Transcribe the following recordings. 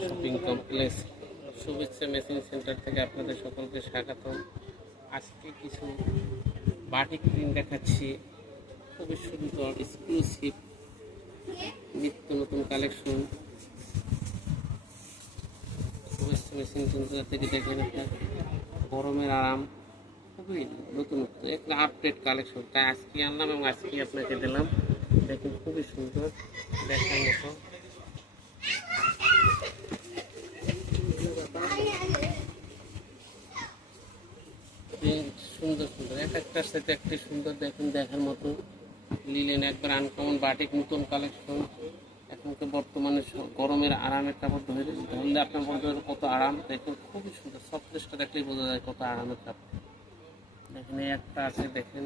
Shopping complex শুভেচ্ছা machine centre থেকে আপনাদের সকলকে স্বাগতম আজকে কিছু বাটিক প্রিন্ট দেখাচ্ছি খুবই সুন্দর এক্সক্লুসিভ নিত্য নতুন কালেকশন শুভেচ্ছা মেশিন সেন্টার থেকে দেখবেন আপনার গরমের আরাম খুবই নতুনত্ব একটা আপডেট কালেকশন তাই আজকে আনলাম এবং আজকে আপনাকে দিলাম দেখুন খুবই সুন্দর দেখার মতো সুন্দর সুন্দর। এক একটার সাথে একটি সুন্দর দেখুন, দেখার মতো লিলেন একবার আনকমন বাটিক নতুন কালেকশন এখন তো বর্তমানে গরমের আরামের কাপড় ধরে ধরলে আপনার বলতে কত আরাম, দেখুন, খুবই সুন্দর। সফটেসটা দেখলেই বোঝা যায় কত আরামের কাপড়। দেখেন একটা আছে, দেখেন।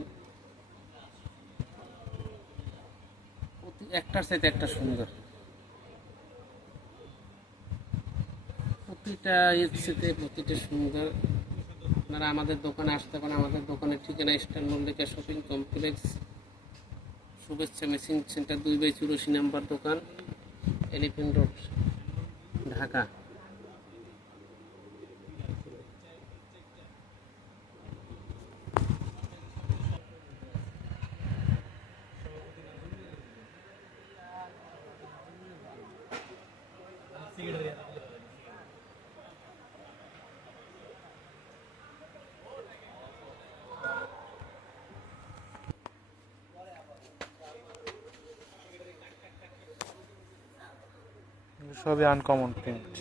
প্রতি একটার সাথে একটা সুন্দর। প্রতিটা এর সাথে প্রতিটা সুন্দর। আপনারা আমাদের দোকানে আসতে পারেন। আমাদের দোকানের ঠিকানা eastern Mallika shopping complex Shubhechha machine centre দুই বাই চুরাশি নাম্বার দোকান এলিফেন্ট রোড ঢাকা। সবই আনকমন প্রিন্ট